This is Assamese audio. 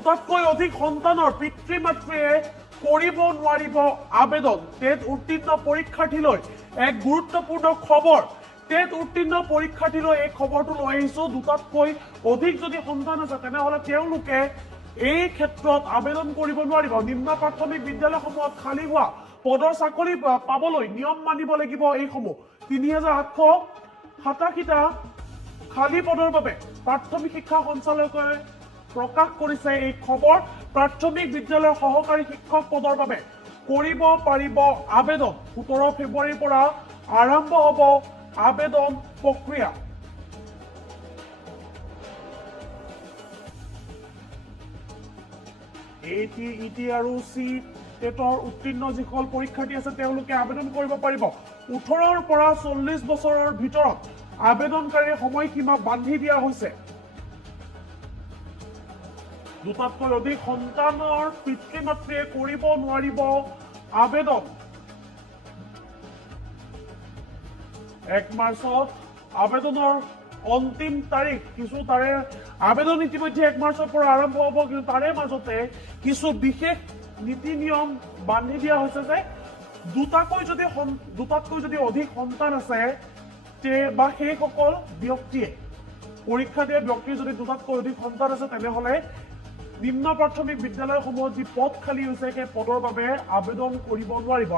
দুটাতকৈ অধিক সন্তানৰ পিতৃ মাতৃয়ে কৰিব নোৱাৰিব আবেদন। টেট উত্তীৰ্ণ পৰীক্ষাৰ্থীলৈ এক গুৰুত্বপূৰ্ণ খবৰ। টেট উত্তীৰ্ণ পৰীক্ষাৰ্থীলৈ এই খবৰটো লৈ আহিছো। দুটাতকৈ অধিক যদি সন্তান আছে তেনেহলে তেওঁলোকে এই ক্ষেত্ৰত আবেদন কৰিব নোৱাৰিব। নিম্ন প্ৰাথমিক বিদ্যালয়সমূহত খালী হোৱা পদৰ চাকৰি পাবলৈ নিয়ম মানিব লাগিব। এইসমূহ ৩,৮87টা খালী পদৰ বাবে প্ৰাথমিক শিক্ষা সঞ্চালকালয়ে প্ৰকাশ কৰিছে এই খবৰ। প্ৰাথমিক বিদ্যালয়ৰ সহকাৰী শিক্ষক পদৰ বাবে কৰিব পাৰিব আবেদন। 17 ফেব্ৰুৱাৰীৰ পৰা আৰম্ভ হ'ব আবেদন প্ৰক্ৰিয়া। ইটি আৰু চি টেটৰ উত্তীৰ্ণ যিসকল পৰীক্ষাৰ্থী আছে তেওঁলোকে আবেদন কৰিব পাৰিব। 18ৰ পৰা 40 বছৰৰ ভিতৰত আবেদনকাৰীৰ সময়সীমা বান্ধি দিয়া হৈছে। দুটাতকৈ অধিক সন্তানৰ পিতৃ মাতৃয়ে কৰিব নোৱাৰিব আবেদন। 1 মাৰ্চত আবেদনৰ অন্তিম তাৰিখ। কিছু তাৰে আবেদন ইতিমধ্যে 1 মাৰ্চৰ পৰা আৰম্ভ হ'ব, কিন্তু তাৰে মাজতে কিছু বিশেষ নীতি নিয়ম বান্ধি দিয়া হৈছে যে দুটাতকৈ যদি অধিক সন্তান আছে বা সেইসকল ব্যক্তিয়ে পৰীক্ষা দিয়া ব্যক্তিৰ যদি দুটাতকৈ অধিক সন্তান আছে তেনেহলে নিম্ন প্ৰাথমিক বিদ্যালয়সমূহত যি পদ খালী হৈছে সেই পদৰ বাবে আবেদন কৰিব নোৱাৰিব।